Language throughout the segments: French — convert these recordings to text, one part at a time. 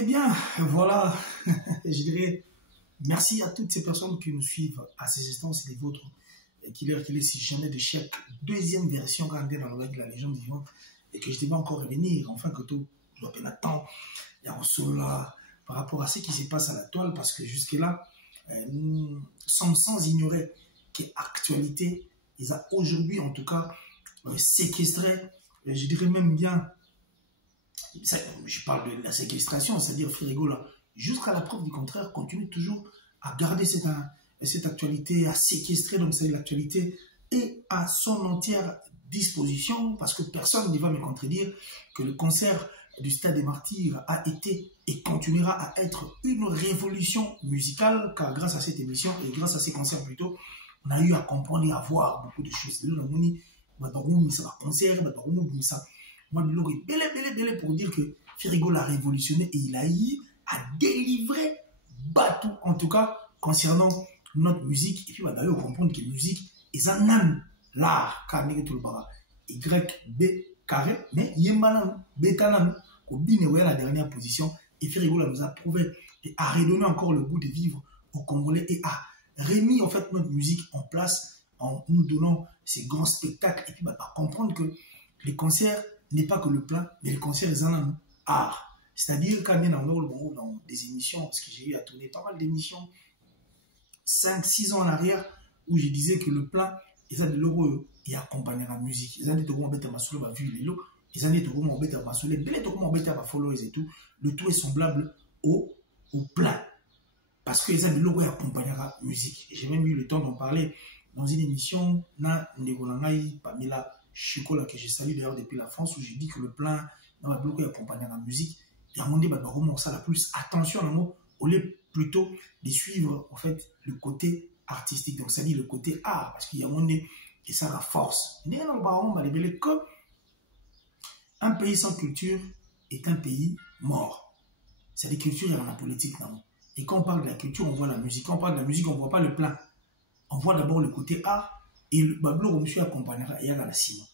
Eh bien, voilà, je dirais merci à toutes ces personnes qui nous suivent à ces instants, c'est les vôtres, et qui leur qu'il si jamais de chaque deuxième version grandée dans le de la légende vivante, et que je devais encore revenir, enfin que tout, je dois peine attendre, il y a là par rapport à ce qui se passe à la toile, parce que jusque-là, nous sommes sans ignorer qu'actualité, ils ont aujourd'hui en tout cas séquestré, je dirais même bien, je parle de la séquestration, c'est-à-dire Ferrigo là, jusqu'à la preuve du contraire, continue toujours à garder cette actualité, à séquestrer donc c'est l'actualité et à son entière disposition, parce que personne ne va me contredire que le concert du Stade des Martyrs a été et continuera à être une révolution musicale, car grâce à cette émission et grâce à ces concerts plutôt, on a eu à comprendre et à voir beaucoup de choses. Moi, belé pour dire que Ferrigo l'a révolutionné et il a eu à délivrer Batou, en tout cas, concernant notre musique. Et puis, d'ailleurs, comprendre que la musique est un âme, l'art, car n'est tout le bara. Y, B, carré, mais Yembanan, Betanan, au Binewe, la dernière position. Et Ferrigo nous a prouvé et a redonné encore le goût de vivre aux Congolais et a remis, en fait, notre musique en place en nous donnant ces grands spectacles. Et puis, comprendre que les concerts n'est pas que le plat, mais les concerts, ils en ont art. C'est-à-dire, quand on est dans des émissions, parce que j'ai eu à tourner pas mal d'émissions, 5-6 ans en arrière, où je disais que le plat, ils ont de l'euro et accompagner la musique. Ils ont dit que vous m'embêtez à ma solo, ma vue, les lots. Ils ont dit que vous m'embêtez à ma solo, les lots, m'embêtez à ma followers et tout. Le tout est semblable au plat. Parce qu'ils ont de l'euro et accompagner la musique. J'ai même eu le temps d'en parler dans une émission, Pamela Chocolat, que j'ai salué d'ailleurs depuis la France, où j'ai dit que le plan dans la bloc accompagné la musique, et à mon débat, ça la plus attention, au lieu plutôt de suivre en fait le côté artistique, donc c'est-à-dire le côté art, parce qu'il y a mon et ça la force. Que un pays sans culture est un pays mort. C'est-à-dire culture, il y a la politique, non. Et quand on parle de la culture, on voit la musique. Quand on parle de la musique, on ne voit pas le plan. On voit d'abord le côté art. Et le Bablo Romushu accompagnera et à la cime.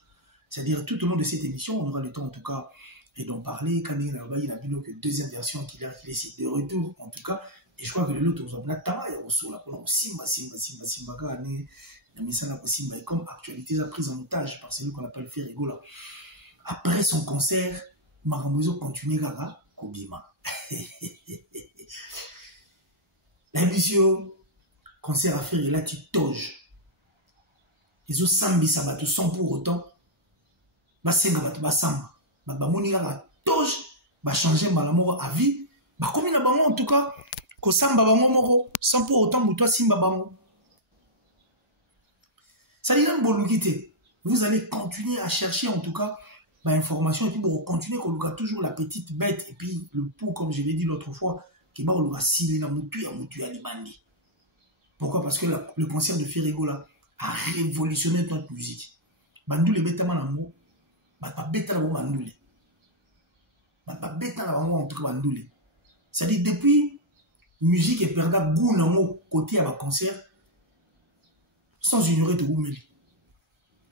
C'est-à-dire, tout au long de cette émission, on aura le temps, en tout cas, et d'en parler. Quand il a dit que deuxième version qu'il est de retour, en tout cas. Et je crois que l'autre, on a Tama et Simba, comme actualité, a prise en otage par celui qu'on appelle Ferrigo là. Après son concert, Maramuzo continue à Kobima. L'émission, concert à faire, et là, tu toges. Ils ont sambi sabato sans pour autant basenga bato basamba bamoni kaka toge changer malamour à vie comme na bango en tout cas ko samba bango moko sans pour autant muto simba bango ça dit dans bolugité vous allez continuer à chercher en tout cas information et puis vous continuer qu'on a toujours la petite bête et puis le pou comme je l'ai dit l'autre fois qui va on sili na mutu ya libandi. Pourquoi? Parce que le concert de Ferrigo là a révolutionné notre musique. Bandoule beta manamo, pas beta la bandoule. Pas beta la bandoule en tout cas bandoule. C'est-à-dire depuis musique et perda goût dans mon côté à ma concert sans ignorer de Oumeli.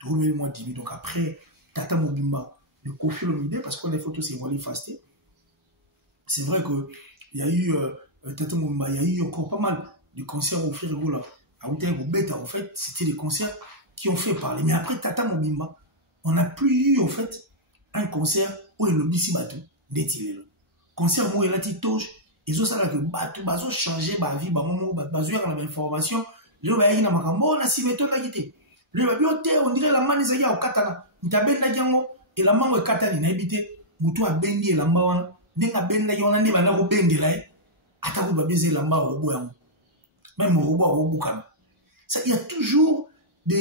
De Oumeli moi dit donc après Tata Mobimba le Kofi Olomide parce que les photos c'est Wally Fasté. C'est vrai que il y a eu Tata Mobimba, il y a eu encore pas mal de concerts au Ferrigo là. En fait, c'était des concerts qui ont fait parler. Mais après Tata Mobimba, on n'a plus eu en fait un concert où il y a le bisibatou d'étirer. Concert où il y a titoge, ils ont ça que batou, ils ont changé ma vie, ils ont l'information. Ils ont dit na simeto na gité. Le babiote, on dirait la main des au katana. Mtaben na jango et la main au katani na habité. Mutu a bendi et la main. Nenga ben na yona ne bana ko bendi là. Ata ko babeze la main au bout. Même au robot au boucan. Il y a toujours de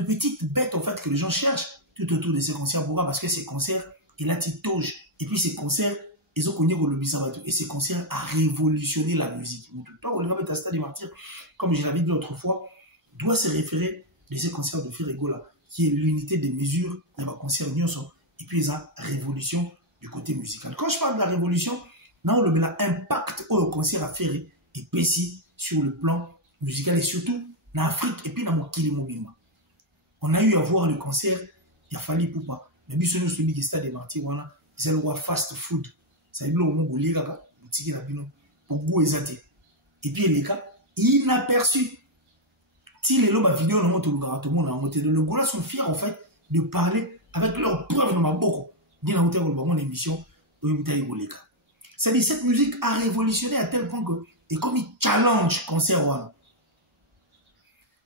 petites bêtes en fait que les gens cherchent tout autour de ces concerts. Pourquoi? Parce que ces concerts, il a titoge. Et puis ces concerts, ils ont connu le bisabato. Et ces concerts a révolutionné la musique. Toi, on va Stade des Martyrs, comme je l'avais dit l'autre fois, doit se référer de ces concerts de Ferrigo là, qui est l'unité des mesures de la concert et puis la révolution du côté musical. Quand je parle de la révolution, là, on a impact au concert à faire et pessi sur le plan musical et surtout en Afrique et puis dans mon Kilimobima. On a eu à voir le concert, il a fallu pour pas. Mais bisous celui qui Stade des Martyrs, voilà, c'est le roi fast food. Ça veut dire au moment où les gars, boutique pour goût exact. Et puis les cas inaperçus. Si les lobes vidéo dans tout le monde a monté le Gola sont fiers en fait de parler avec leurs preuves dans ma bouche. Dit dans mon émission, c'est-à-dire cette musique a révolutionné à tel point que et comme il challenge concert one.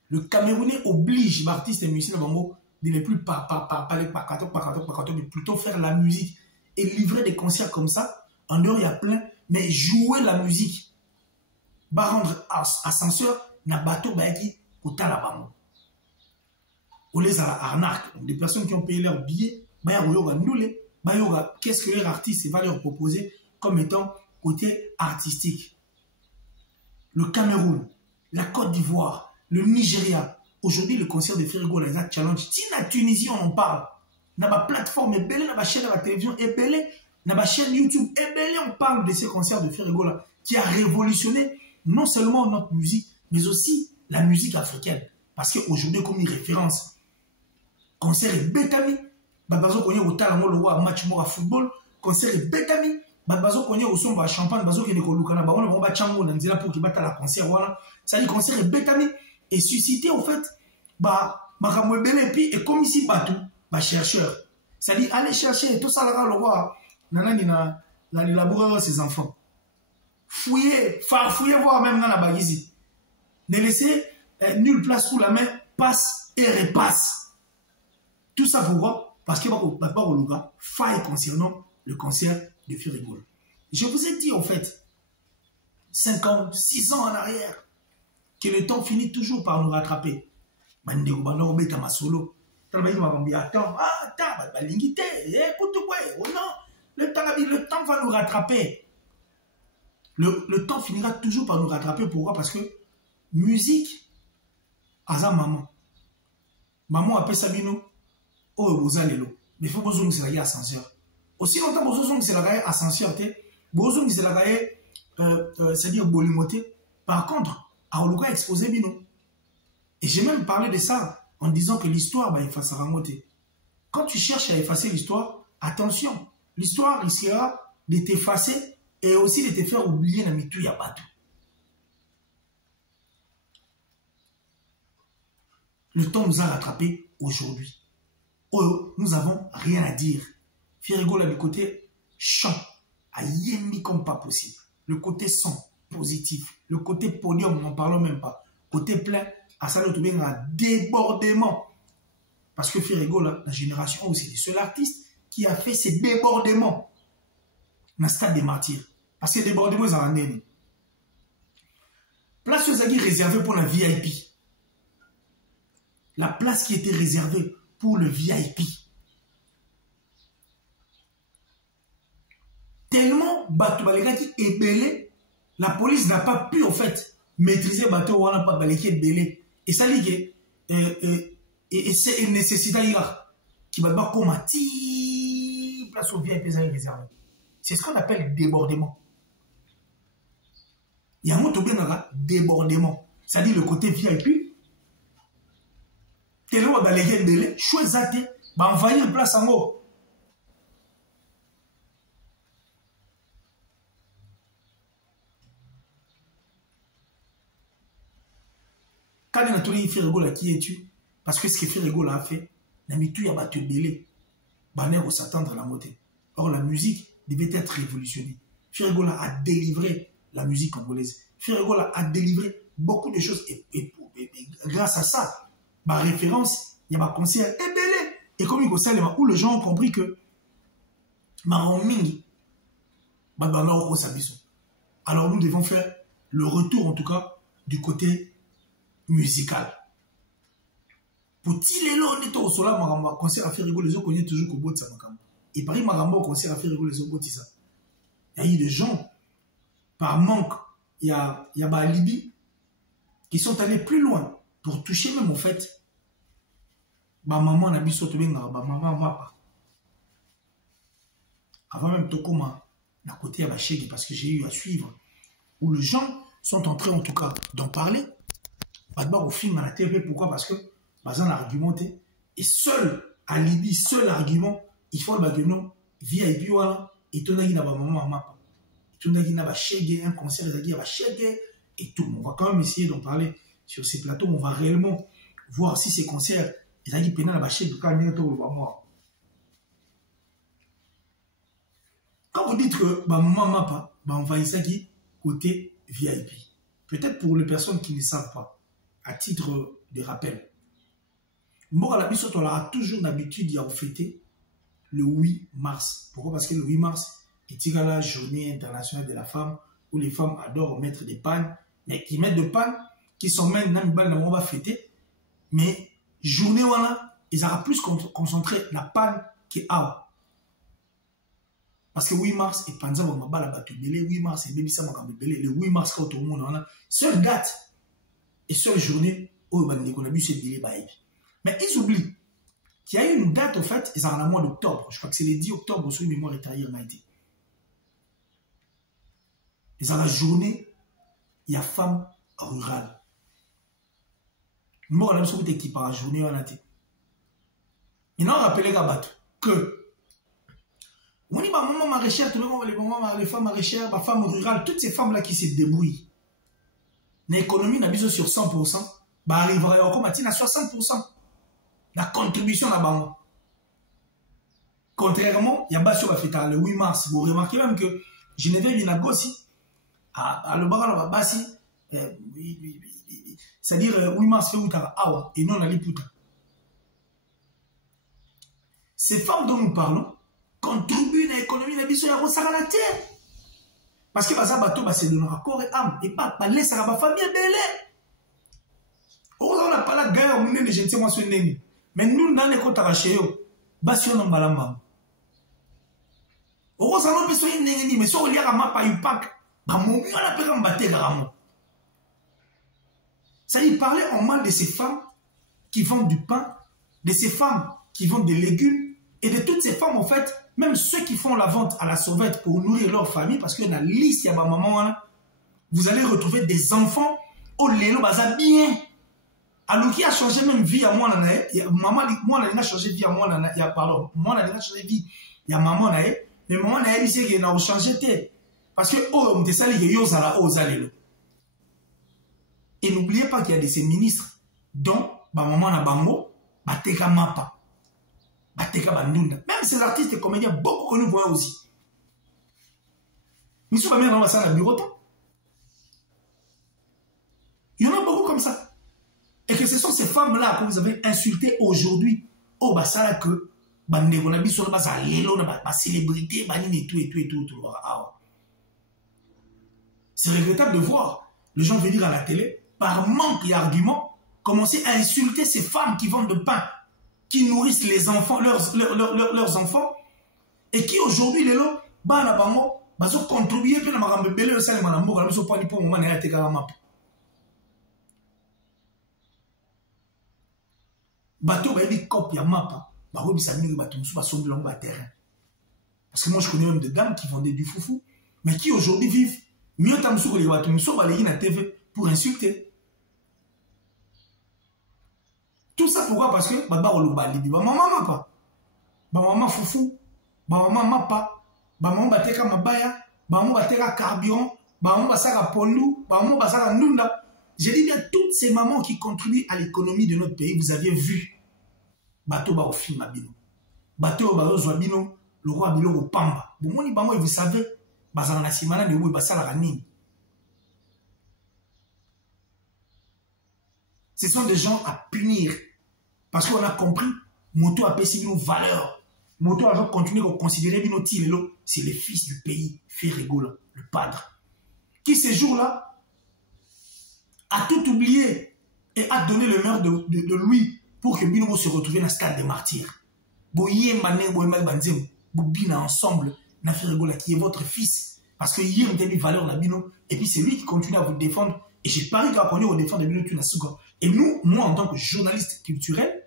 Le Camerounais oblige l'artiste et musicien de ne plus parler mais plutôt faire la musique et livrer des concerts comme ça. En dehors, il y a plein, mais jouer la musique va rendre ascenseur na bateau qui au Talabamo. Ou les arnaques, des personnes qui ont payé leur billet, qu'est-ce que leur artiste va leur proposer comme étant côté artistique. Le Cameroun, la Côte d'Ivoire, le Nigeria. Aujourd'hui, le concert de Firigo, les Challenge. Si la Tunisie, on en parle. Dans la plateforme est belle, dans la chaîne de la télévision est belle, dans la chaîne YouTube est belle, on parle de ces concerts de Firigo là, qui a révolutionné non seulement notre musique, mais aussi la musique africaine. Parce qu'aujourd'hui, comme une référence, concert est bétami, babazo konye au talamo le roi match mo à football, concert est bétami, babazo konye au son ba champagne, babazo qui ne kolukana, babazo ba chango na nzela pour qui bata la concert voilà. Ça dit concert est bétami et suscité au fait makamwe bele puis et comme ici batou ba chercheur. Ça dit aller chercher tout ça là le roi nanani na l'élaborer ses enfants. Fouiller, farfouiller voir même dans la baguise. Ne laisser nulle place sous la main, passe et repasse. Tout ça pourquoi? Parce qu'il va au Louga, faille concernant le concert de Firigo. Je vous ai dit en fait, 5 ans, 6 ans en arrière, que le temps finit toujours par nous rattraper. Attends, le temps va nous rattraper. Le temps finira toujours par nous rattraper. Pourquoi? Parce que musique, aza maman. Maman appelle ça bino. Oh, vous allez l'eau. Mais il faut que vous ayez ascenseur. Aussi longtemps que vous ayez ascenseur, vous ayez c'est-à-dire bolimoté. Par contre, à Oluka exposé bino. Et j'ai même parlé de ça en disant que l'histoire va effacer à monter. Quand tu cherches à effacer l'histoire, attention, l'histoire risquera de t'effacer et aussi de te faire oublier la mitou yabatou. Le temps nous a rattrapés aujourd'hui. Oh, nous n'avons rien à dire. Firigo, là, du côté chant, a yémi comme pas possible. Le côté son, positif. Le côté podium, n'en parlons même pas. Côté plein, à ça, l'autre bien, un débordement. Parce que Firigo, là, la génération, c'est le seul artiste qui a fait ces débordements dans le stade des martyrs. Parce que les débordements, ils en ont. Place aux aguilles réservée pour la VIP. La place qui était réservée pour le VIP. Tellement Batoubalega qui est belé, la police n'a pas pu en fait maîtriser Batou ou n'a pas balé qui est belé. Et ça dit et c'est une nécessité qui va pas comme place au VIP réservé. C'est ce qu'on appelle débordement. Il y a un mot bien débordement. C'est-à-dire le côté VIP. Tellement balayé belé, choisissez, va envahir place en haut. Quand on a trouvé Firigo là qui est tu, parce que ce que Firigo là a fait, la mitu a battu belé, banner au s'attendre à la montée. Or la musique devait être révolutionnée. Firigo là a délivré la musique congolaise. Firigo là a délivré beaucoup de choses et grâce à ça. Ma référence, il y a ma concert et belé. Et comme il conseille où les gens ont compris que alors nous devons faire le retour en tout cas du côté musical. Pour Tilelo, on est au solar, ma concert à faire rigoler les autres, connaît toujours qu'au bout de ça. Et Paris, ma concert à faire rigoler les autres, ça. Il y a eu des gens, par manque, il y a Libye, qui sont allés plus loin pour toucher même en fait. Ma maman n'a pas de ma maman va avant même Tokoma, à côté à Bachegi, parce que j'ai eu à suivre, où les gens sont en train en tout cas d'en parler. D'abord au film à la TV, pourquoi? Parce que Bazan a argumenté. Et seul, à Libye, seul argument, il faut le non. VIP voilà et tout n'a maman mapa. Tout n'a pas chèque un concert il a chèque et tout. On va quand même essayer d'en parler sur ces plateaux. On va réellement voir si ces concerts ils a dit pénal la chèque quand même tout moi. Quand vous dites que maman mapa, on va essayer côté VIP. Peut-être pour les personnes qui ne savent pas, à titre de rappel. Moi, à la Bissot, on aura toujours l'habitude d'y fêter le 8 mars. Pourquoi? Parce que le 8 mars est la journée internationale de la femme où les femmes adorent mettre des pannes, mais qui mettent des pannes qui sont même dans le on va fêter. Mais journée, voilà, ils auront plus concentré la panne qui est out. Parce que 8 mars, et Panza, on m'a la battu. Le 8 mars, et Baby Sam, le 8 mars, quand tout le monde a seule date et seule journée où on a vu ce délai. Mais ils oublient qu'il y a une date, en fait, ils ont un mois d'octobre. Je crois que c'est le 10 octobre, sur une mémoire étayée en Haïti. Ils ont la journée, il y a femme rurale. Moi, on a besoin de qui par la journée en Haïti. Ils ont rappelé que on dit, maman maraîchère, tout le monde, les femmes maraîchères, les femmes rurales, toutes ces femmes-là qui se débrouillent. L'économie n'a besoin sur 100%, arriverait encore à 60%. La contribution là-bas. Contrairement, il y a pas sur la fête le 8 mars. Vous remarquez même que Geneviève Inagossi, à le bar là-bas, c'est-à-dire 8 mars fait Outara, et non à l'Ipouta. Ces femmes dont nous parlons, contribuent à l'économie de la terre. Parce que ça bateau c'est de notre corps et âme et pas laisser la famille belle. On n'a pas la guerre on est je ne sais moi sur neni. Mais nous dans les comptes arrachés yo basio na balamba. On ça non besoin neni mais so liara mapa impact ba mon on appelle en battre garamo. Ça y parler en mal de ces femmes qui vendent du pain, de ces femmes qui vendent des légumes et de toutes ces femmes en fait. Même ceux qui font la vente à la sauvette pour nourrir leur famille, parce que dans la liste, il y a ma maman, vous allez retrouver des enfants au lélo baza bien. Alors qui a changé même vie à moi, maman, moi, elle a changé vie à moi, pardon, moi, elle a changé vie. Il y a maman, mais maman, elle dit qu'elle a changé tête. Parce que, oh, on te sali, il y a yozala, oh, zalelo. Et n'oubliez pas qu'il y a de ces ministres, dont, maman, na bango, bateka mapa. Même ces artistes et comédiens, beaucoup que nous voyons aussi. Nous sommes bien dans la salle à bureau. Il y en a beaucoup comme ça. Et que ce sont ces femmes-là que vous avez insultées aujourd'hui. Oh, bah ça là que, bah on a mis sur le bas à l'élo, bah célébrité, bah et tout. C'est regrettable de voir les gens venir à la télé, par manque d'arguments, commencer à insulter ces femmes qui vendent de pain, qui nourrissent les enfants, leurs enfants, et qui aujourd'hui, les lots, bah, la bango, bah, sont contribués, puis la marambe belé, le salé, madame, bah, sont pas pour moment, n'a été qu'à la map. Bateau, bah, il y a des copies à map, bah, oui, ça dit que bateau, bah, sont de l'angle à terrain. Parce que moi, je connais même des dames qui vendaient du foufou, mais qui aujourd'hui vivent mieux tant que les bateaux, nous sommes allés à la TV pour insulter. Tout ça pourquoi? Parce que bah maman pas, bah maman foufou, bah maman mapa, bah maman bateka mabaya, bah maman bateka carburant, bah maman basaka pondou, bah maman basaka nunda. J'ai dit bien toutes ces mamans qui contribuent à l'économie de notre pays, vous aviez vu. Bateau ba au film abino, bateau ba au zoabino, le roi abino au pamba. Bon moni bango et vous savez, bazana na simana de oui basala ranini. Ce sont des gens à punir. Parce qu'on a compris, Moto a payé nos valeurs. Moto a continué à considérer Binoti, c'est le fils du pays, Ferrigola, le padre. Qui ce jour-là a tout oublié et a donné le meurtre de lui pour que Bino se retrouve dans le stade des martyrs. Boye Mané, Boye Banzem, Boubina ensemble, na Ferrigola qui est votre fils. Parce que hier, on a mis valeur à Bino, et puis c'est lui qui continue à vous défendre. Et j'ai pari qu'il va continuer à défendre Bino Tunasuga. Et nous, moi, en tant que journaliste culturel,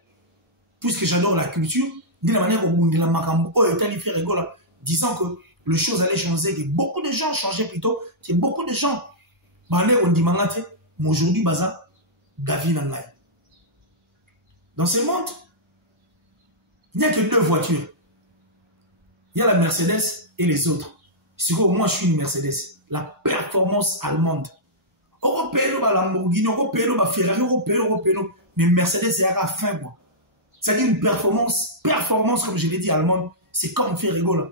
puisque j'adore la culture, de la manière où la Makambo est allé faire rigolo, disant que les choses allaient changer, que beaucoup de gens changeaient plutôt, que beaucoup de gens, on dit aujourd'hui, Baza, David Nangaï. Dans ce monde, il n'y a que deux voitures. Il y a la Mercedes et les autres. Moi, je suis une Mercedes. La performance allemande. Européen, la Lamborghini, Européen, la Ferrari, Européen. Mais Mercedes, c'est à la fin, quoi. C'est-à-dire une performance, comme je l'ai dit, allemande. C'est comme faire rigoler.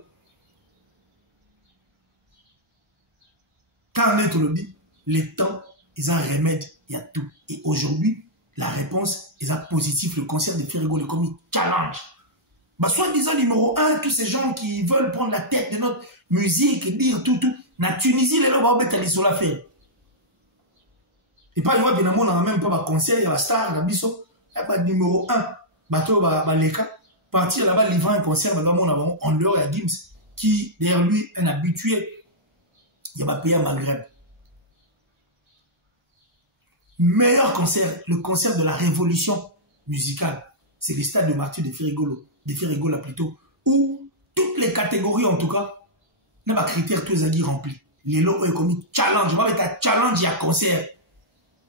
Quand on est au lobby, les temps, ils ont un remède, il y a tout. Et aujourd'hui, la réponse, ils ont positif. Le concert de faire rigoler comme une challenge. Bah, soi-disant numéro 1, tous ces gens qui veulent prendre la tête de notre musique et dire tout. La Tunisie, les gens vont sur la faire. Et pas, il y a bien on n'a même pas de concert, il y a la star, la biso, il n'y a pas de numéro 1. Bateau, les cas. Partir là-bas, livrer un concert, en dehors, il y a Gims, qui, derrière lui, est un habitué. Il y a un pays à Maghreb. Meilleur concert, le concert de la révolution musicale, c'est le stade de Martyr de Ferrigola plutôt, où toutes les catégories, en tout cas, n'ont pas critères tous à dire remplis. Les lots ont commis challenge. Moi, avec un challenge, il y a concert.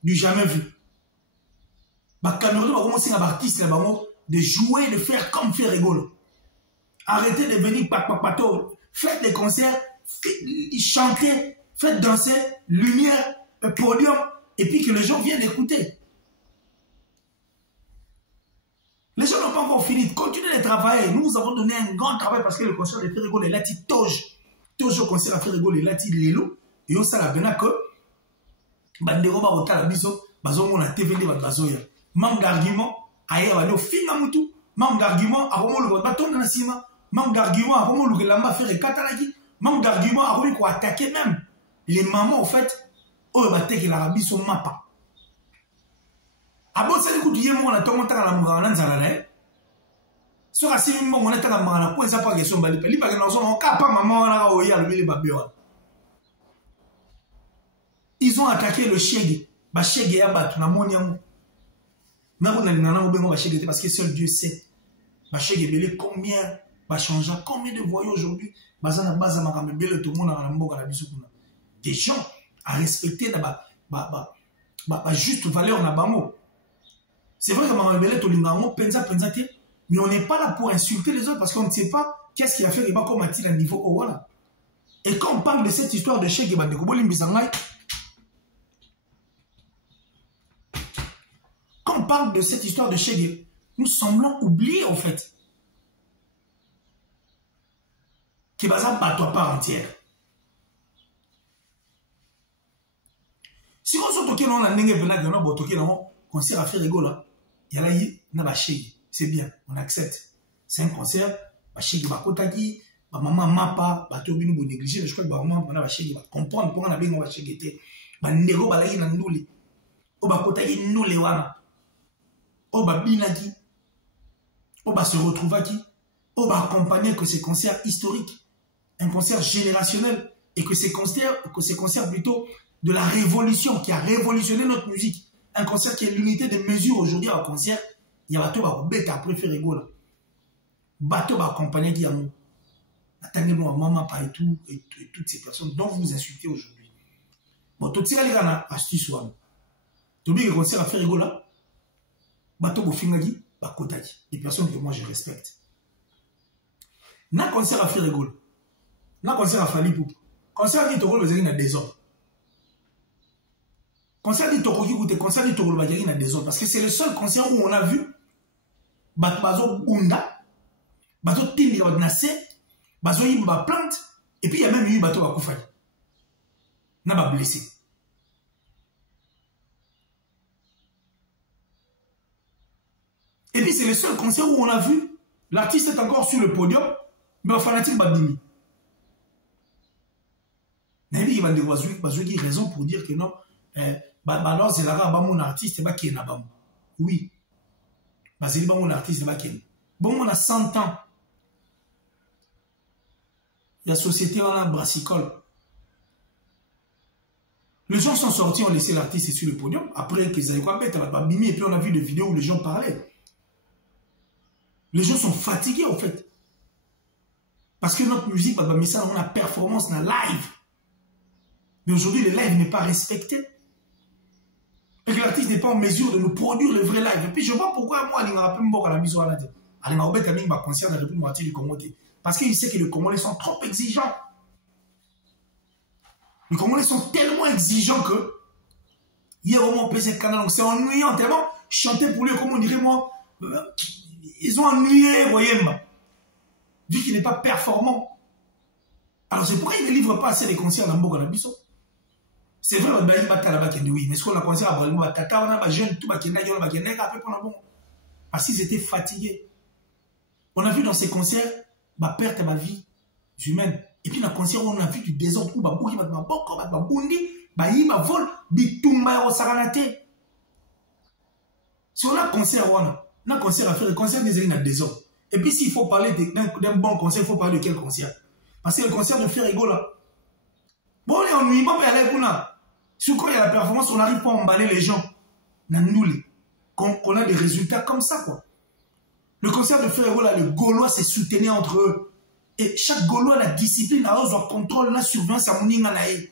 Du jamais vu. Cameroun va commencer à artiste de jouer, de faire comme Ferrigola. Arrêtez de venir pato. Faites des concerts, chantez, faites danser, lumière, podium, et puis que les gens viennent écouter. Les gens n'ont pas encore fini. Continuez de travailler. Nous vous avons donné un grand travail parce que le concert de Ferrigola est là, Toge au concert à Ferrigola est là, Lelo. Et on s'est là que bandeko ba kotala biso bazomona TVD bazoya manque d'argument ayer balo finga mutu manque d'argument akomo lo batonga na sima manque d'argument akomo lo lamba faire katalaki manque d'argument akomi ko attaquer même les mamans en fait oyo bateke la biso mapa abo sali kutu yemo na tongo taka la mugana nzala na so kasi mo ngona taka mangana ko esa pa question bali peli pa ke no so ka pa maman wana ka oya lo bile babio. Ils ont attaqué le Chege. Chege ya batu na moniamu. Na bona linana obengo Chege parce que seul Dieu sait. Chege belé combien changer combien de voyous aujourd'hui. Bazana baza makambe belé tout le monde na mboka na biso kuna. Des gens à respecter na juste valeur na bango. C'est vrai que makambe belé to lingango penza te, mais on n'est pas là pour insulter les autres parce qu'on ne sait pas qu'est-ce qu'il a fait et pas comment il a niveau au voilà. Et quand on parle de cette histoire de Chege bandeko bolimbisanga. Quand on parle de cette histoire de Chege, nous semblons oublier en fait qu'il va s'en battre à part entière. Si on se toque dans la nenge venage de notre toque dans concert à Ferrigola, il y a là na Chege, c'est bien, on accepte. C'est un concert, Chege va kotaki, maman mapa, bato binu bo négliger, je crois que maman on a Chege va comprendre pourquoi on a bien Chege té, ba ndego ba la na nduli, o ba kotaki ndule wana. Oba binaki, oba se retrouvaki, oba accompagner que ces concerts historiques, un concert générationnel, et que ces concerts plutôt de la révolution qui a révolutionné notre musique, un concert qui est l'unité de mesure aujourd'hui à un concert, il y a bateau ba bête après Ferrigola, bateau ba accompagner qui a mou, attendez moi maman pas et toutes ces personnes dont vous insultez aujourd'hui. Bon tout ça les gars astuce one, tu oublies que concert à Ferrigola. Bato bofingaki bakotaki des personnes que moi je respecte. Na concert à Ferrigola, na concert à Fally Ipupa, concert à Tokolo bazaki na désordre. Concert à Tokoki Koute, concert à Tokolo bazaki na désordre parce que c'est le seul concert où on a vu bato bunda, bato tindi na se, bazo yimba plante et puis il y a même eu bato bakufaki. Na ba blessé. Et puis c'est le seul concert où on a vu l'artiste est encore sur le podium, mais au fanatique Babini. Il va devoir raison pour dire que non, alors c'est là mon artiste qui est là-bas. Oui, c'est mon artiste qui est là. Bon, on a 100 ans. La société on a brassicole. Les gens sont sortis, ont laissé l'artiste sur le podium. Après qu'ils avaient quoi mettre Babini, et puis on a vu des vidéos où les gens parlaient. Les gens sont fatigués en fait. Parce que notre musique, on a performance, on a live. Mais aujourd'hui, le live n'est pas respecté. Et que l'artiste n'est pas en mesure de nous produire le vrai live. Et puis je vois pourquoi moi, je me rappelle à la maison à la tête. Je me rappelle quand même concert dans la République du Congo. Parce qu'il sait que les Congolais sont trop exigeants. Les Congolais sont tellement exigeants que il y a vraiment PC Canal, donc c'est ennuyant tellement. Chanter pour lui, comme on dirait moi, ils ont ennuyé, vous voyez, vu qu'il n'est pas performant. Alors c'est pourquoi il ne livre pas assez les concerts dans Mboka Nabiso. C'est vrai, il va là-bas oui, mais ce qu'on a pensé à Bralmo, à Tata, on a jeune, tout va après pour la bon. Parce qu'ils étaient fatigués. On a vu dans ces concerts, perte ma vie humaine. Et puis dans les concerts, on a vu du désordre, où Babouri, Baboko, Babundi, Baïba, Vol, Bitumba, Osaranate. Si on a un concert, on a un concert à faire, le concert des années, désordre. Et puis s'il faut parler d'un bon concert, il faut parler de quel concert? Parce que le concert de Ferrigo là, bon, on n'y va pas aller pour là. Si quand il y a la performance, on n'arrive pas à emballer les gens. Qu'on a des résultats comme ça, quoi. Le concert de Ferrigo là, les Gaulois se soutenaient entre eux. Et chaque Gaulois a la discipline, a le contrôle, la surveillance, à mon inganaï.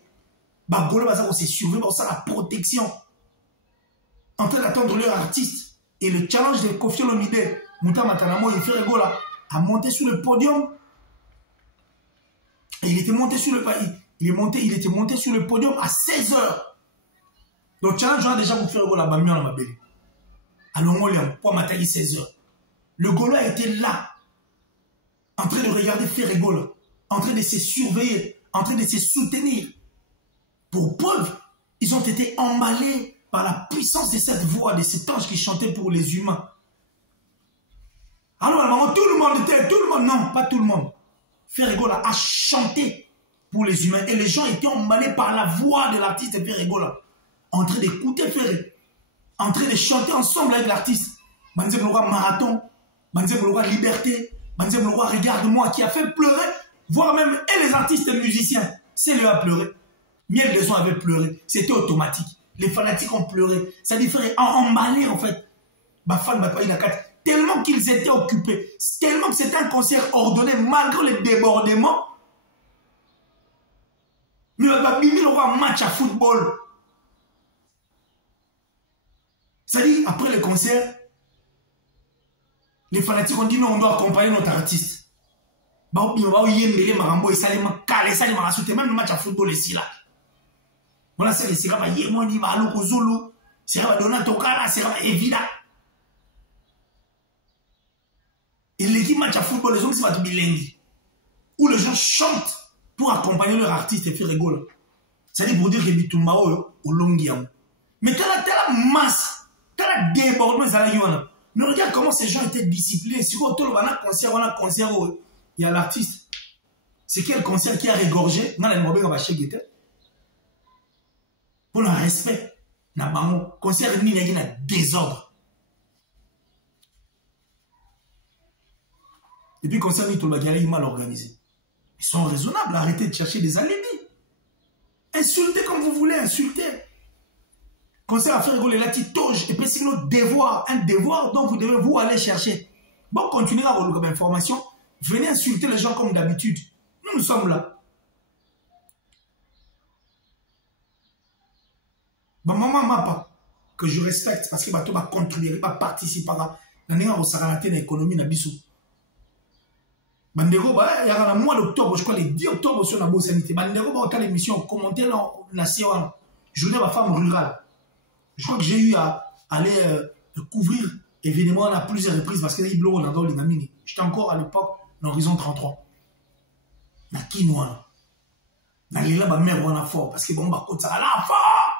Bah, Gaulois, ça, c'est surveillé, ça, la protection. En train d'attendre leur artiste. Et le challenge de Kofi Olomide, Mouta Matanamo et Ferrigo là, a monté sur le podium. Et il était monté sur le il était monté sur le podium à 16 h. Donc, challenge, on a déjà vous faire la bamia dans ma belle. Alors, on l'a pour matin 16 h. Le Gaulois était là, en train de regarder Ferrigo là, en train de se surveiller, en train de se soutenir. Pour preuve, ils ont été emballés par la puissance de cette voix, de cet ange qui chantait pour les humains. Alors, tout le monde, non, pas tout le monde. Ferrigo a chanté pour les humains et les gens étaient emballés par la voix de l'artiste Ferrigo en train d'écouter Ferré, en train de chanter ensemble avec l'artiste. Banzé Bloura Marathon, Banzé Bloura Liberté, Banzé Bloura Regarde-moi, qui a fait pleurer, voire même et les artistes et musiciens. C'est lui a pleuré. Miel des gens avait pleuré. C'était automatique. Les fanatiques ont pleuré. Ça différait emballé en fait. Tellement qu'ils étaient occupés, tellement que c'était un concert ordonné malgré les débordements. Mais on va bimer un match à football. C'est-à-dire, après le concert, les fanatiques ont dit non, on doit accompagner notre artiste. Même le match à football ici là. Voilà, c'est évident. Et l'équipe match à football, les gens qui sont bilingues, où les gens chantent pour accompagner leur artiste et faire rigolo. C'est-à-dire pour dire que Bitumba au Longiam. Mais t'as la masse, t'as la débordement, ça la. Mais regarde comment ces gens étaient disciplinés. Si on a un concert, il y a l'artiste. C'est quel concert qui a régorgé? On a les mauvais gars chez Guetta. Pour le respect, n'a pas mon concert il y a désordre. Et puis, concernant tout le bagage, mal organisé. Ils sont raisonnables, arrêtez de chercher des alibis. Insultez comme vous voulez, insultez. Concert à faire rigoler la petite toge, et puis c'est notre devoir, un devoir dont vous devez vous aller chercher. Bon, continuez à avoir comme information, venez insulter les gens comme d'habitude. Nous sommes là. Bon, maman m'a pas, que je respecte, parce que bateau va contribuer, va participer à l'économie de Bissou. Bandego, il y a un mois d'octobre, je crois, les 10 octobre sur la Sanité. Bandego, quand l'émission, commenter la séance, journée de la femme rurale. Je crois que j'ai eu à aller couvrir évidemment à plusieurs reprises parce que j'étais encore à l'époque dans l'horizon 33. Na quinoa. Na lila ba mère wana fort parce que bon ba côté ça là fort.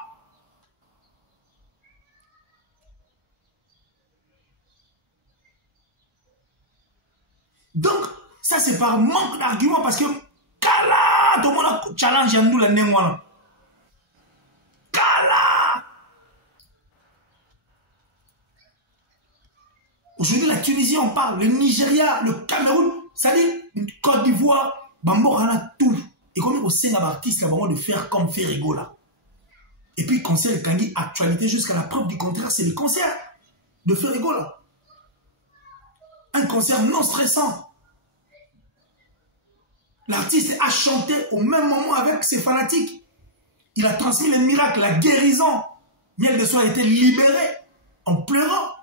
Donc ça c'est par manque d'argument parce que kala tout le monde challenge à nous la nengwana. Kala. Aujourd'hui, la Tunisie, on parle, le Nigeria, le Cameroun, ça dit, Côte d'Ivoire, Bambo, on a tout. Et comme on sait, l'artiste, là, de faire comme Ferrigo, là. Et puis, concert Kangi, actualité jusqu'à la preuve du contraire, c'est le concert de Ferrigo, là. Un concert non stressant. L'artiste a chanté au même moment avec ses fanatiques. Il a transmis le miracle, la guérison. Miel de Soie a été libéré en pleurant.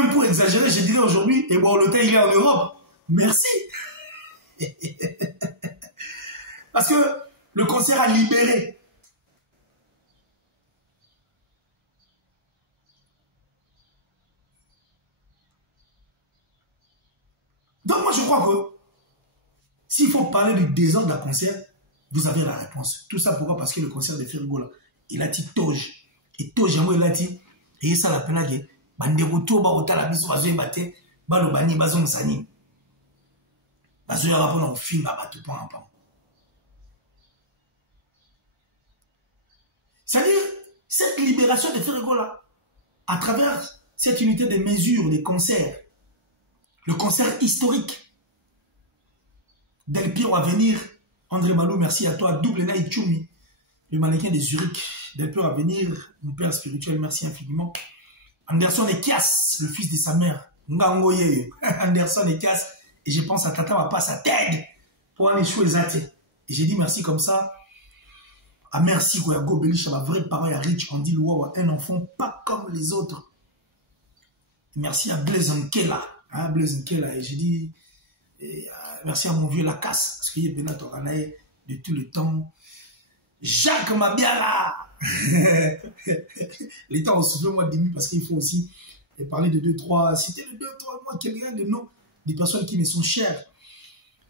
Même pour exagérer, je dirais aujourd'hui, et bon, l'hôtel, il est en Europe. Merci. Parce que le concert a libéré. Donc moi, je crois que s'il faut parler du désordre de la concert, vous avez la réponse. Tout ça pourquoi? Parce que le concert de Ferrigola, il a dit Toge. Et Toge, il a dit, et ça la peine que Banderoto, Barota, la biso, Bazoé Bate, Balobani, Bazon Sani. Bazoé rapport dans le film, Babatupan, Pam. C'est-à-dire, cette libération de Ferrigola, à travers cette unité de mesure des concerts, le concert historique, Del Piero à venir, André Malou, merci à toi, Double Night Chumi, le mannequin de Zurich, Del Piero à venir, mon père spirituel, merci infiniment. Anderson Ekias, le fils de sa mère, Ngangoye, Anderson Ekias, et je pense à Tata Papa, sa tête, pour aller jouer Zate. Et j'ai dit merci comme ça. Ah merci, Goyago Belich, ma vraie parole à Rich, Andy Louawa, un enfant pas comme les autres. Et merci à Blaise Nkela, hein, Blaise Nkela, et j'ai dit, merci à mon vieux Lacasse, parce qu'il est Benat Oranae de tout le temps. Jacques Mabiala. Les temps ont soufflé moi demi parce qu'il faut aussi parler de 2-3, citer de 2-3 mois, quelqu'un de nom, des personnes qui me sont chères.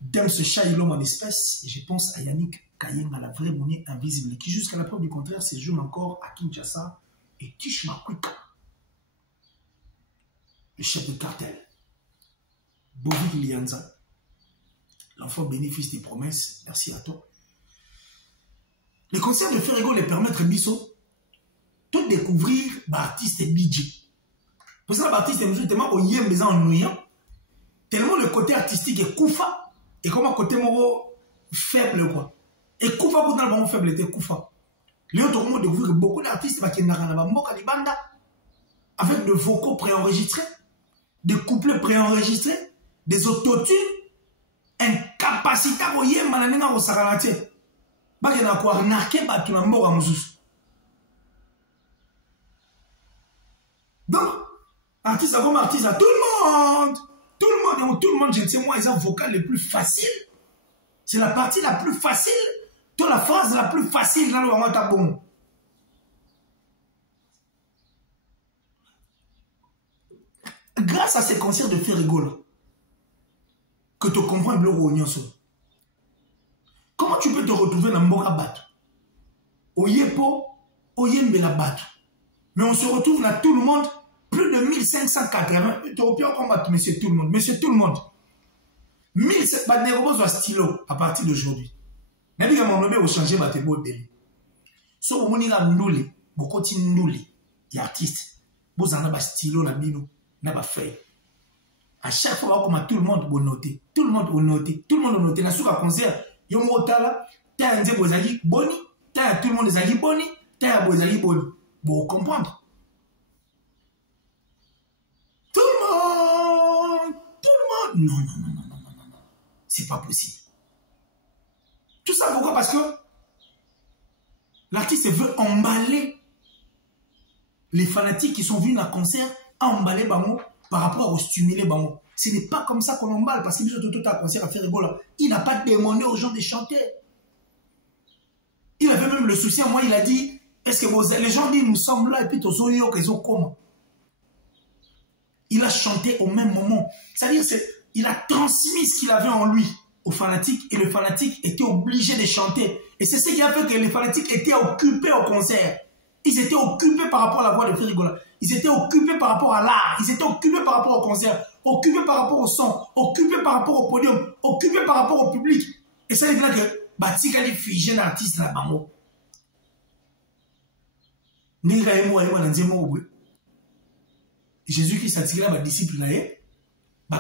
D'aime ce chat et l'homme en espèce, et je pense à Yannick Kayem, à la vraie monnaie invisible, qui jusqu'à la preuve du contraire séjourne encore à Kinshasa, et Tish Makwika, le chef de cartel. Bovik Lianza, l'enfant bénéfice des promesses, merci à toi. Les concerts de Ferrigo les permettent Bisso de découvrir l'artiste BJ. Pour ça, l'artiste est tellement au yem mais ennuyant, tellement le côté artistique est Koufa, et comme un côté moro faible quoi. Et Koufa pour dans le bon faible était Koufa. Les autres ont découvert que beaucoup d'artistes qui n'ont pas banda avec des vocaux préenregistrés, des couplets préenregistrés, des autotunes, incapacité au yem manana au saranate. Donc, artiste comme artiste, tout le monde, je sais moi, ils ont le vocal le plus facile. C'est la partie la plus facile, toute la phrase la plus facile dans le moment tabon. Grâce à ces concerts de Ferrigo, que tu comprends le Ognonso. Comment tu peux te retrouver dans Mboka Batu? Oyepo, Oyembe la Batu. Mais on se retrouve dans tout le monde, plus de 1580. Européens combattent, monsieur tout le monde. Monsieur tout le monde. 1700 Banerobos stylo à partir d'aujourd'hui. N'a dit à mon nom, au changer Batebo Deli. So, on a Ndouli, beaucoup de Ndouli, il y a artiste. Vous en avez stylo, na bino, na ba feuille. À chaque fois, comme tout le monde vous noter. Tout le monde vous noter. Tout le monde vous noter. Dans ce concert, yo motala ta nze bozali boni ta tout le monde ezali boni ta bozali boni bon comprendre tout le monde non c'est pas possible. Tout ça pourquoi? Parce que l'artiste veut emballer les fanatiques qui sont venus dans le concert à emballer bango par rapport au stimuler bango. Ce n'est pas comme ça qu'on emballe, parce qu'il tout à concert à Ferrigo là. Il n'a pas demandé aux gens de chanter. Il avait même le souci, moi il a dit, est-ce que les gens disent nous sommes là et puis tous ils ont comment? Il a chanté au même moment. C'est-à-dire il a transmis ce qu'il avait en lui aux fanatiques et le fanatique était obligé de chanter. Et c'est ce qui a fait que les fanatiques étaient occupés au concert. Ils étaient occupés par rapport à la voix de Ferrigo. Ils étaient occupés par rapport à l'art. Ils étaient occupés par rapport au concert. Occupés par rapport au son. Occupés par rapport au podium. Occupés par rapport au public. Et ça veut dire que Batika les figés d'artistes là-bas. Jésus-Christ a tiré les disciples là,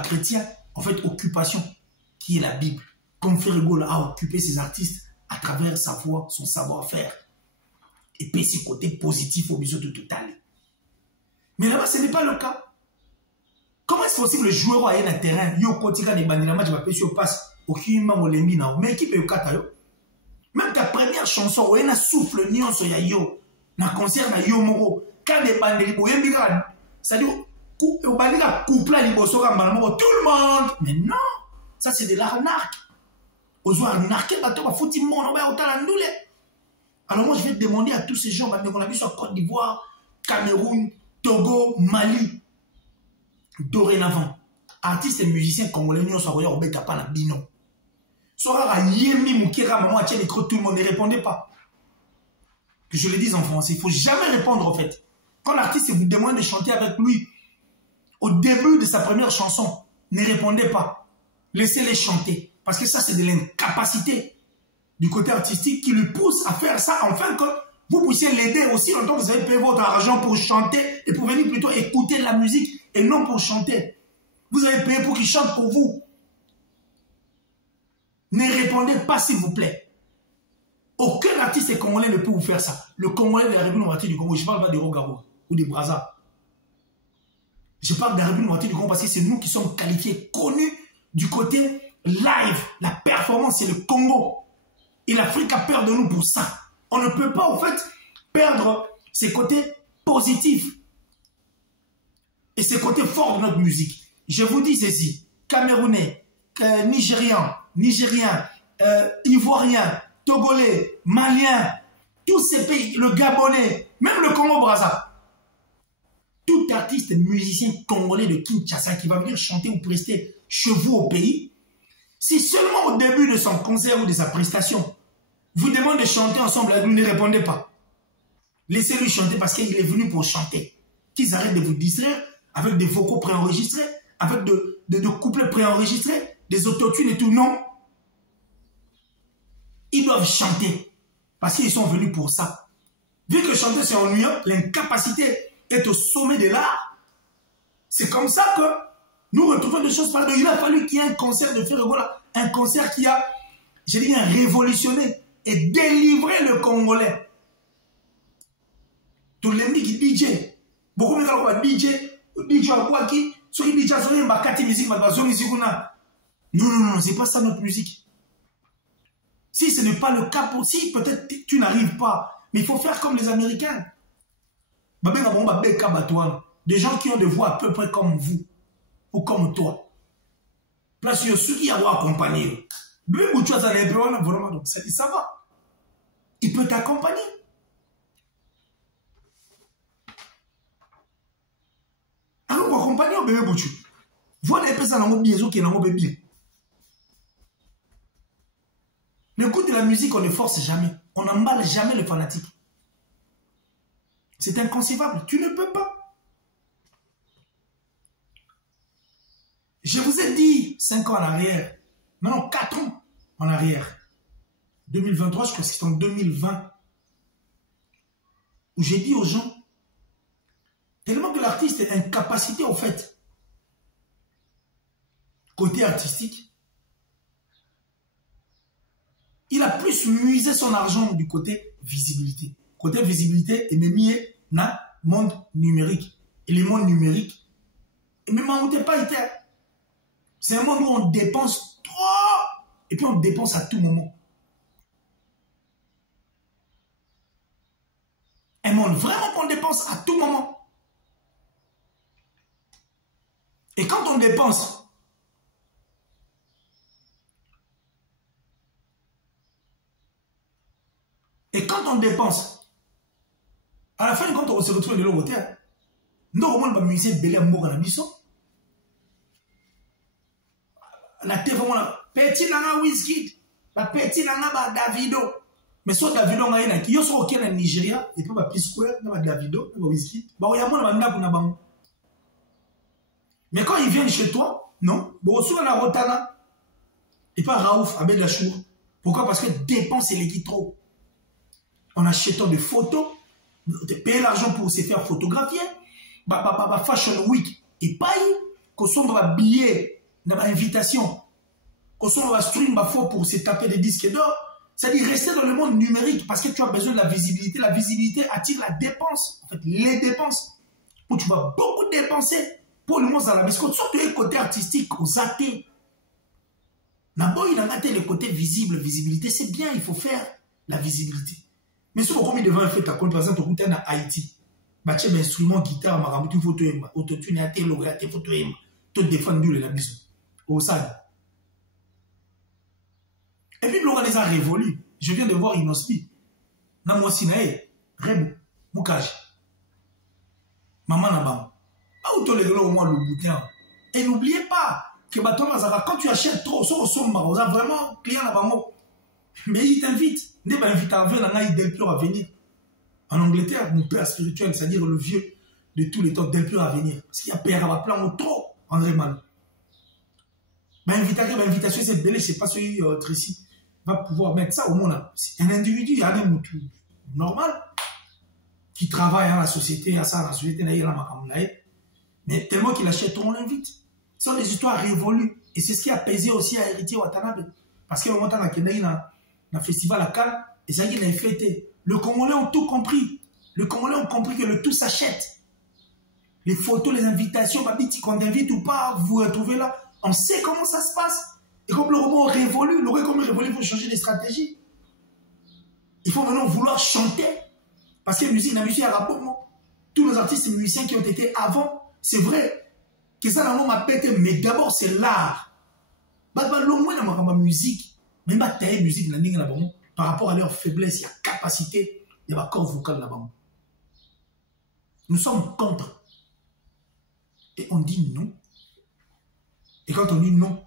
chrétien, en fait, occupation, qui est la Bible. Comme Ferrigo a occupé ses artistes à travers sa voix, son savoir-faire. Et puis ses côtés positifs au besoin de total. Mais là-bas, ce n'est pas le cas. Comment est-ce possible le joueur à un terrain, yo kotika ne bandina match va pêcher au passe au kima au lembi na mais équipe yo kata yo. Même ta première chanson o ena souffle nyonso ya yo na concert na yo moro quand des bandeli boyembi ka c'est-à-dire Au balika couple à l'ibosora malmo tout le monde. Mais non, ça c'est de l'arnaque. Aux arnaquer bateau va foutre mon on va autant la ndoule. Alors moi je vais demander à tous ces gens qu'on a vu sur Côte d'Ivoire, Cameroun, Togo, Mali, dorénavant, artistes et musiciens congolais nous sont au bêta pas la bino. Sora yemi moukira maman tiens micro tout le monde ne répondez pas. Que je le dise en français, il faut jamais répondre en fait. Quand l'artiste vous demande de chanter avec lui au début de sa première chanson, ne répondez pas. Laissez-les chanter parce que ça c'est de l'incapacité du côté artistique qui lui pousse à faire ça afin que vous puissiez l'aider aussi longtemps que vous avez payé votre argent pour chanter et pour venir plutôt écouter la musique et non pour chanter. Vous avez payé pour qu'il chante pour vous. Ne répondez pas s'il vous plaît. Aucun artiste congolais ne peut vous faire ça. Le Congolais de la République démocratique du Congo, je ne parle pas des Rogaroua ou des Brazza. Je parle de la République démocratique du Congo parce que c'est nous qui sommes qualifiés, connus du côté live. La performance, c'est le Congo. Et l'Afrique a peur de nous pour ça. On ne peut pas, en fait, perdre ces côtés positifs et ces côtés forts de notre musique. Je vous dis ceci, Camerounais, Nigérian, Ivoirien, Togolais, Malien, tous ces pays, le Gabonais, même le Congo-Brazza. Tout artiste musicien congolais de Kinshasa qui va venir chanter ou prester chez vous au pays, si seulement au début de son concert ou de sa prestation, vous demande de chanter ensemble, vous ne répondez pas. Laissez-lui chanter parce qu'il est venu pour chanter. Qu'ils arrêtent de vous distraire avec des vocaux préenregistrés, avec de couplets préenregistrés, des autotunes et tout. Non. Ils doivent chanter parce qu'ils sont venus pour ça. Vu que chanter c'est ennuyant, l'incapacité est au sommet de l'art. C'est comme ça que nous retrouvons des choses pareilles. Il a fallu qu'il y ait un concert de Ferregola, un concert qui a, je dis bien, révolutionné et délivré le Congolais. Tout le monde dit DJ. Beaucoup de gens disent DJ à quoi qui, ceux qui disent que Mbakati musique, non, c'est pas ça notre musique. Si ce n'est pas le cas pour si, peut-être tu n'arrives pas. Mais il faut faire comme les Américains. Des gens qui ont des voix à peu près comme vous. Ou comme toi. Place sur ceux qui ont accompagné. Ça va. Il peut t'accompagner. Alors, on va accompagner au bébé Bouchou. Voilà les personnes qui ont bien, qui ont bien. Le goût de la musique, on ne force jamais. On n'emballe jamais le fanatique. C'est inconcevable. Tu ne peux pas. Je vous ai dit 5 ans en arrière, maintenant 4 ans en arrière, 2023, je crois que c'est en 2020, où j'ai dit aux gens, tellement que l'artiste est incapacité au fait, côté artistique, il a plus musé son argent du côté visibilité. Côté visibilité, il m'a mis dans le monde numérique. Et le monde numérique, il ne m'a pas été. C'est un monde où on dépense trop. Et puis on dépense à tout moment. Un monde vraiment qu'on dépense à tout moment. Et quand on dépense, à la fin, quand on se retrouve de l'autre côté, nous, au moins, les musiciens belé à mort à la mission. La terre vraiment là. Petit nanga Wizkid, la petit nanga Davido. Mais soit Davido on a une qui yo so ok na Nigeria et puis ba P-Square na Davido na Wizkid. Ba o yamona ba ndako na bango. Mais quand ils viennent chez toi, non, bon souvent na Rotana et pas Raouf Abed Lachour. Pourquoi? Parce que dépense les trop. On achète des photos, payer l'argent pour se faire photographier, bah Fashion Week et paye, qu'on soit billet. Dans l'invitation, qu'on soit un stream pour se taper des disques d'or, c'est-à-dire rester dans le monde numérique parce que tu as besoin de la visibilité. La visibilité attire la dépense, en fait, les dépenses. Où tu vas beaucoup dépenser pour le monde dans la biscotte, surtout le côté artistique, aux athées. D'abord, il a gâté le côté visible, visibilité, c'est bien, il faut faire la visibilité. Mais ce qu'on devrait faire, par exemple, au côté en Haïti, Bache instrument guitare marabutu photo yemba autotune ya te logo ya te photo yemba to défendre le la biso au sad. Et puis l'organisation a révolu. Je viens de voir Inospi. Na moi sinae Rebo Mukaji. Maman Nabam. Pas où les au moins le boutin. Et n'oubliez pas que quand tu achètes trop, ça ressemble à vraiment client là-bas. Mais il t'invite. Il t'invite à venir, Delpure à venir. En Angleterre, mon père spirituel, c'est-à-dire le vieux de tous les temps, Delpure à venir. Parce qu'il y a père à plein trop, André Malou. Ma invitation, c'est belé, je ne sais pas si Tracy va pouvoir mettre ça au monde. C'est un individu, il y a un moutou normal, qui travaille dans la société, à ça, dans la société, mais tellement qu'il achète, on l'invite. Ce sont des histoires révolues. Et c'est ce qui a pesé aussi à Héritier Watanabe. Parce qu'au moment où on a un festival à Cannes, et ça y est, il a fêté. Le Congolais ont tout compris. Le Congolais ont compris que le tout s'achète. Les photos, les invitations, Babiti, qu'on t'invite ou pas, vous vous retrouvez là. On sait comment ça se passe. Et comme le roman révolue, il faut changer de stratégie. Il faut maintenant vouloir chanter. Parce que la musique a rapport. Tous les artistes et musiciens qui ont été avant, c'est vrai que ça n'a pas pété, mais d'abord c'est l'art. La musique, même la musique, par rapport à leur faiblesse, il y a capacité, il y a un corps vocal là-bas. Nous sommes contre. Et on dit non. Et quand on dit non,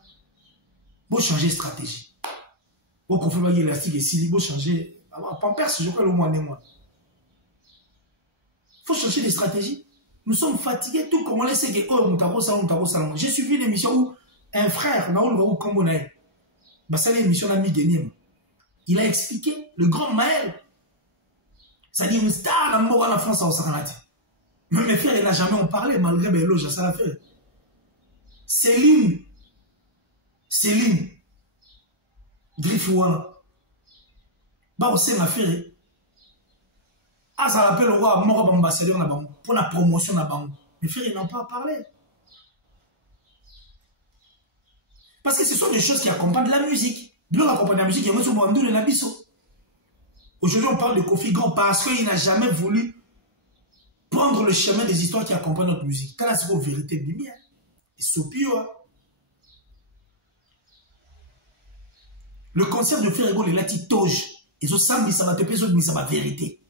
il faut changer de stratégie. Il faut confirmer l'élastique et s'il faut changer. Pampers, je crois le mois et mois. Il faut changer de stratégie. Nous sommes fatigués, tout comme on le sait que j'ai suivi une émission où un frère, c'est l'émission il a expliqué, le grand Maël, c'est-à-dire une star dans le mot à la France en Saranati. Mais mes frères, il n'a jamais en parlé, malgré mes éloges, ça l'a fait. Céline, Griffouana, bah, on sait ma frère. Ah, ça rappelle le roi, mort ambassadeur là-bas, pour la promotion là-bas. Mes frères, ils n'ont pas parlé. Parce que ce sont des choses qui accompagnent la musique. Bien accompagner la musique, il y a un monde de l'abisso. Aujourd'hui, on parle de Kofi Grand parce qu'il n'a jamais voulu prendre le chemin des histoires qui accompagnent notre musique. Quand c'est une vérité bien. Et c'est pire. Le concert de Ferrego, il a dit toge. Et ce samedi, ça va te plaire, mais ça va vérité.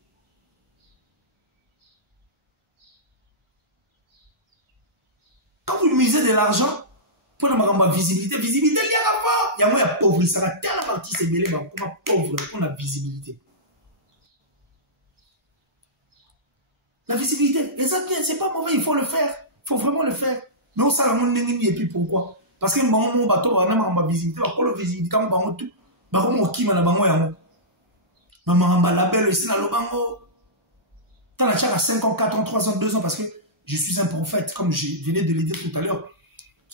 Quand vous misez de l'argent, pour la visibilité, il y a pas. Il y a moins de pauvreté. Ça va tellement partie, c'est mêlé, mais pour la pauvre, pour la visibilité. La visibilité, c'est pas mauvais, il faut le faire. Il faut vraiment le faire. Mais on s'en rend compte, et puis pourquoi? Parce que mon bateau, on a ma visibilité, on a la visibilité, quand on a tout, on a qui m'a bango yango. Maman a label ici dans le bango. T'as la charge à 5 ans, 4 ans, 3 ans, 2 ans, parce que je suis un prophète, comme je venais de le dire tout à l'heure.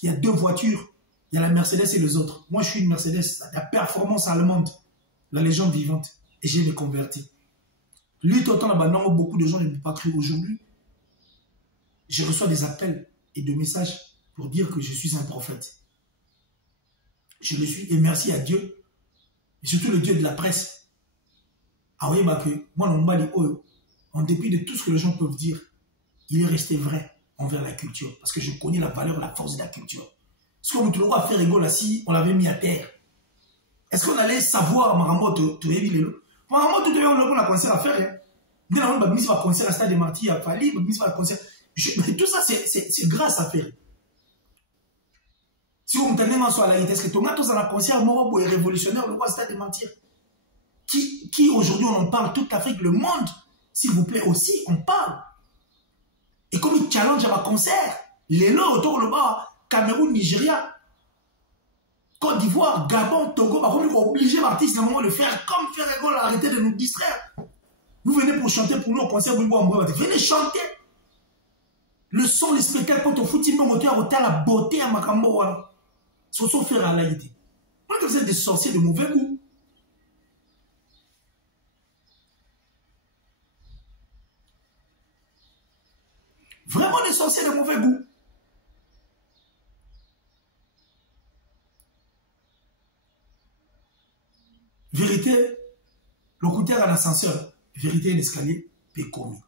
Il y a 2 voitures, il y a la Mercedes et les autres. Moi, je suis une Mercedes, la performance allemande, la légende vivante, et j'ai me converti. Lui, tout le temps, beaucoup de gens ne m'ont pas cru aujourd'hui. Je reçois des appels et des messages pour dire que je suis un prophète. Je le suis, et merci à Dieu, et surtout le Dieu de la presse. Ah oui, bah que moi, en dépit de tout ce que les gens peuvent dire, il est resté vrai envers la culture, parce que je connais la valeur, la force de la culture. Est-ce qu'on vous a fait rigoler si on l'avait mis à terre? Est-ce qu'on allait savoir Marambo te éviter? Marambo tout on a concert à faire. Dès on va mis à concert à Stade des Martyrs à Fali, mis à concert. Tout ça c'est grâce à faire. Si vous me tenez en soi à la est-ce que ton matos à la concert Morobo est révolutionnaire le roi Stade des Martyrs? Qui aujourd'hui on en parle toute l'Afrique, le monde, s'il vous plaît aussi, on parle. Et comme il challenge à ma concert, les lots autour le bas, Cameroun, Nigeria, Côte d'Ivoire, Gabon, Togo, par contre, il faut obliger l'artiste à un moment de faire comme Ferrego, arrêtez de nous distraire. Vous venez pour chanter pour nous au concert, venez chanter. Le son, les spectacles, quand on fout un moteur, on a la beauté à Makambo, voilà. C'est ce qu'on fait à l'idée. Moi, vous êtes des sorciers de mauvais goût. Vraiment des sorciers de mauvais goût. Vérité, locutaire à l'ascenseur, vérité, l'escalier, pécomi.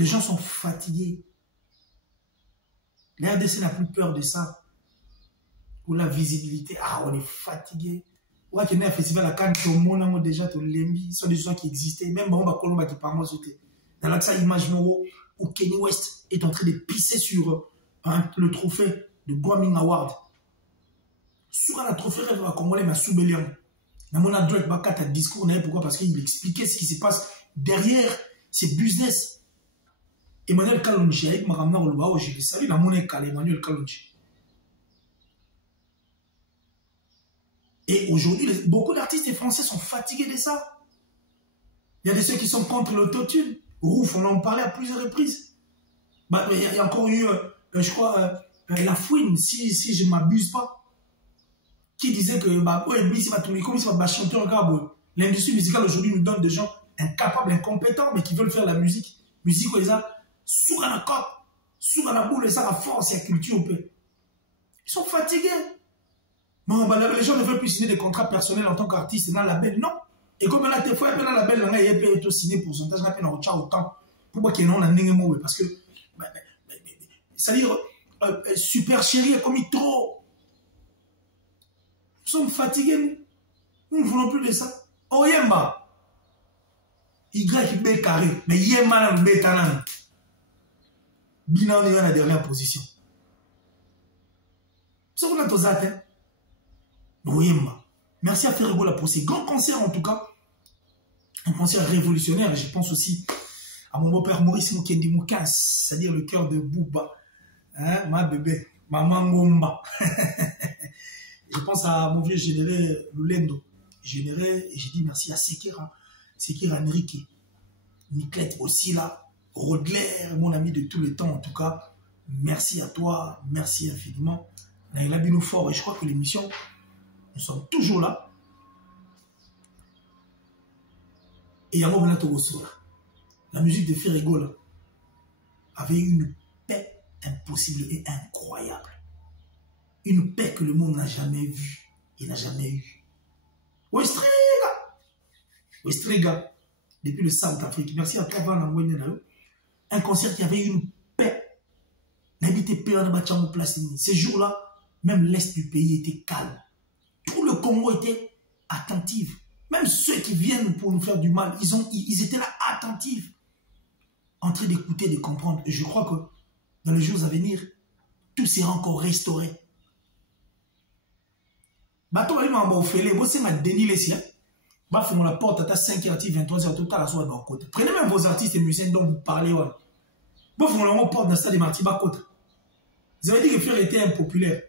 Les gens sont fatigués. La RDC n'a plus peur de ça. Pour la visibilité, ah, on est fatigué. Ouais, qu'il y a un festival à Cannes, tout le monde a déjà tout lembi, ce sont des gens qui existaient. Même bon, Colomba qui parle, dans l'accès Image Moro, où Kenny West est en train de pisser sur le trophée de Grammy Award. Sur la trophée rêve à Congolais, ma soubelian. Dans mon adresse, Bakat a discours, pourquoi? Parce qu'il expliquait ce qui se passe derrière ces business. Emmanuel Kalonji, avec Maramna Olubao, je le salue, la monnaie calée, Emmanuel Kalonji. Et aujourd'hui, beaucoup d'artistes français sont fatigués de ça. Il y a de ceux qui sont contre l'autotune. Rouf, on en parlait à plusieurs reprises. Bah, il y a encore eu, je crois, La Fouine, si je ne m'abuse pas, qui disait que bah, l'industrie musicale aujourd'hui nous donne des gens incapables, incompétents, mais qui veulent faire la musique. Musique, ils ont sur la côte, sur la boule, ça, la force et la culture. Ils sont fatigués. Bon, bah, les gens ne veulent plus signer des contrats personnels en tant qu'artiste dans la label, non. Et comme là, des fois, il y a un label, il y a signé pourcentage, il y a autant. Pourquoi qu'il y a un an, parce que, c'est-à-dire, Super Chéri est commis trop. Nous sommes fatigués, nous ne voulons plus de ça. Oh, Yemba. Y carré, mais Yemba, le bétanan. Bilan, il est dans la dernière position. C'est ce qu'on a tous atteint. Merci à Ferrigo pour ces grands concerts en tout cas. Un concert révolutionnaire. Je pense aussi à mon beau-père Maurice Mukendi Moukas, c'est-à-dire le cœur de Bouba. Hein, ma bébé, maman Ngomba. Je pense à mon vieux généré Lulendo. Généré, et j'ai dit merci à Sekira Enrique, Niclette aussi là, Rodler, mon ami de tous les temps en tout cas. Merci à toi, merci infiniment. Il a bien fort et je crois que l'émission, nous sommes toujours là. Et Yango Benato Gossora, la musique de Ferrigo avait une paix impossible et incroyable. Une paix que le monde n'a jamais vue et n'a jamais eue. Westriga, depuis le Centrafrique. Merci à toi, Van Angwenenalo. Un concert qui avait une paix. Ces jours-là, même l'Est du pays était calme. Tout le Congo était attentif. Même ceux qui viennent pour nous faire du mal, ils étaient là attentifs, en train d'écouter, de comprendre. Et je crois que dans les jours à venir, tout sera encore restauré. Bato bali mamba ofele, bo c'est ma Denis Lessia. Ba font la porte à 5h, 23h, tout à la soirée dans côté. Prenez même vos artistes et musiciens dont vous parlez. Bo font la porte dans le stade de Marty Bakota. Vous avez dit que Fer était impopulaire.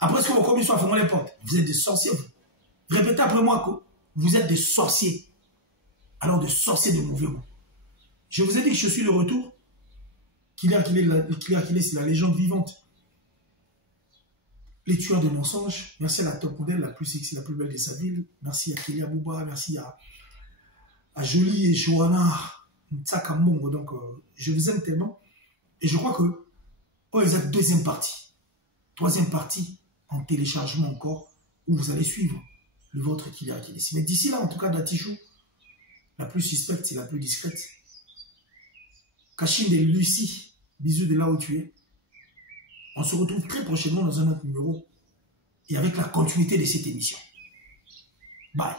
Après ce que vous commis soit font les portes. Vous êtes des sorciers. Répétez après moi que vous êtes des sorciers. Alors des sorciers de mauvais goût. Je vous ai dit que je suis de retour. Qu'il est, c'est la légende vivante. Les tueurs de mensonges. Merci à la top modèle, la plus sexy, la plus belle de sa ville. Merci à Kélia Bouba. Merci à Jolie et Johanna Tsakambongo. Donc, je vous aime tellement. Et je crois que, ils ont deuxième partie. Troisième partie, en téléchargement encore, où vous allez suivre le vôtre Kélia Kélia. Mais d'ici là, en tout cas, Datichou, la plus suspecte, c'est la plus discrète. Kachine de Lucie, bisous de là où tu es. On se retrouve très prochainement dans un autre numéro et avec la continuité de cette émission. Bye.